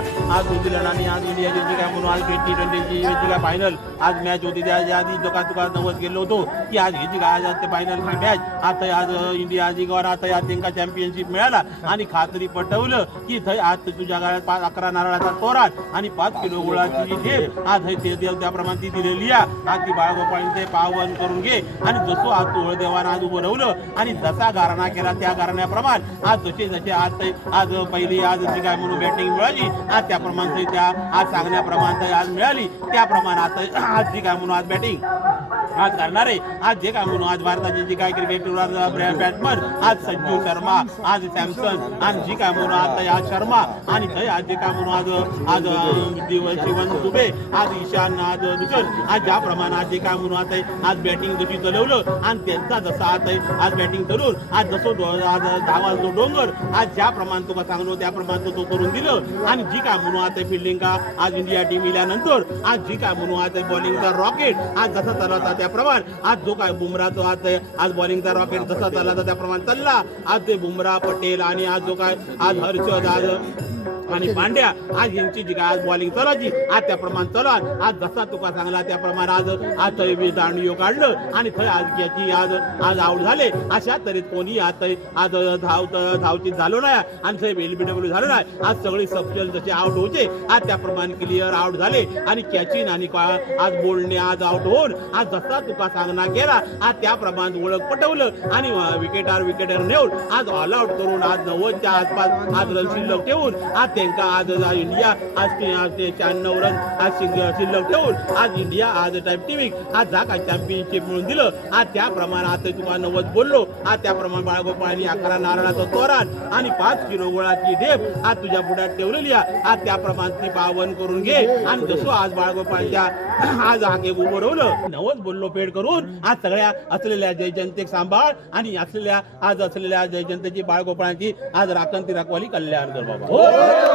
आज न्यूझीलंड आणि आज इंडियाची जी काय म्हणून आज T20ची जी काय फायनल आज मॅच होती त्याच्या आधी तुका नवस गेलो होतो की आज ही जी काय आज ते फायनलची मॅच आता आज इंडिया जिंकवर आता या त्यांना चॅम्पियनशिप मिळाला आणि खात्री पटवलं की थंय आज तुझ्या गाड्यात 11 नारळाचा तोरात आणि 5 किलो गुळाची जी ढेप आज ते देव त्याप्रमाणे ती दिलेली आहे. आज ती बाळगोपाळांचे पावन करून घे आणि जसं आज तू देवानं आज उभं राहलं आणि जसा गारणा केला त्या गारण्याप्रमाणे आज जसे आज पहिली आज जी काय म्हणून बॅटिंग मिळाली आज त्याप्रमाणे त्या आज सांगण्याप्रमाणे आज मिळाली त्याप्रमाणे आता आज जी काय म्हणून आज बॅटिंग आज करणारे आज जे काय म्हणून आज भारताचे जे काय क्रिकेटर बॅट्समन आज संजू शर्मा आज सॅमसन आणि जी काय म्हणून आज शर्मा आणि आज जे काय म्हणून आज शिवन दुबे आज ईशान आज दुसर आज ज्याप्रमाणे आज जे काय म्हणून आज बॅटिंग जशी चालवलं आणि त्यांचा जसा आज बॅटिंग चालून आज जसं आज धावा जो डोंगर आज ज्याप्रमाणे तुका सांगलो त्याप्रमाणे तो करून दिलं आणि जी काय म्हणून आता फिल्डिंग का आज इंडिया टीम इल्यानंतर आज जी काय म्हणून आज बॉलिंगचा रॉकेट आज जसा चालवता त्याप्रमाणे आज जो काय बुमराचा आज बॉलिंगचा रॉकेट जसा चालला त्याप्रमाणे चालला आज ते बुमरा पटेल आणि आज जो काय आज हर्षद आज आणि पांड्या आज यांची जी काय आज बॉलिंग चालायची आज त्याप्रमाणे चला आज जसा तुका सांगला त्याप्रमाणे आज थंय दांडियो काढलं आणि थंय आज याची आज आऊट झाले अशा तऱ्हेत कोणी आज धावची झालो नाही आणि थंय LBW झालं नाही आज सगळे सफल जसे आउट होते आज त्याप्रमाणे क्लिअर आउट झाले आणि कॅचिंग आणि आज बोलणे आज आउट होऊन आज जसा तुका सांगना केला आज त्याप्रमाणे ओळख पटवलं आणि विकेटर नेऊन आज ऑल आउट करून आज 90च्या आसपास आज रन शिल्लक ठेवून आज त्यांना आज इंडिया आज 96 रन आज शिल्लक ठेवून आज इंडिया आज टाइप टीव्ही आज जा काय चॅम्पियनशिप म्हणून दिलं आज त्याप्रमाणे आता तुम्हाला 90 बोललो आज त्याप्रमाणे बाळगोपाळांनी 11 नारळाचा तोरण आणि 5 किलो गुळाची ढेप आज तुझ्या पुढ्यात ठेवलेली आज त्याप्रमाणे ती पावन करून घे आणि जसं आज बाळगोपाळांच्या आज हाके उभं राहलं 90 बोललो पेड करून आज सगळ्या असलेल्या जयजंतेक सांभाळ आणि असलेल्या जयजंतेची बाळगोपाळांची आज राखण ती राखवाली कल्याण कर बाबा.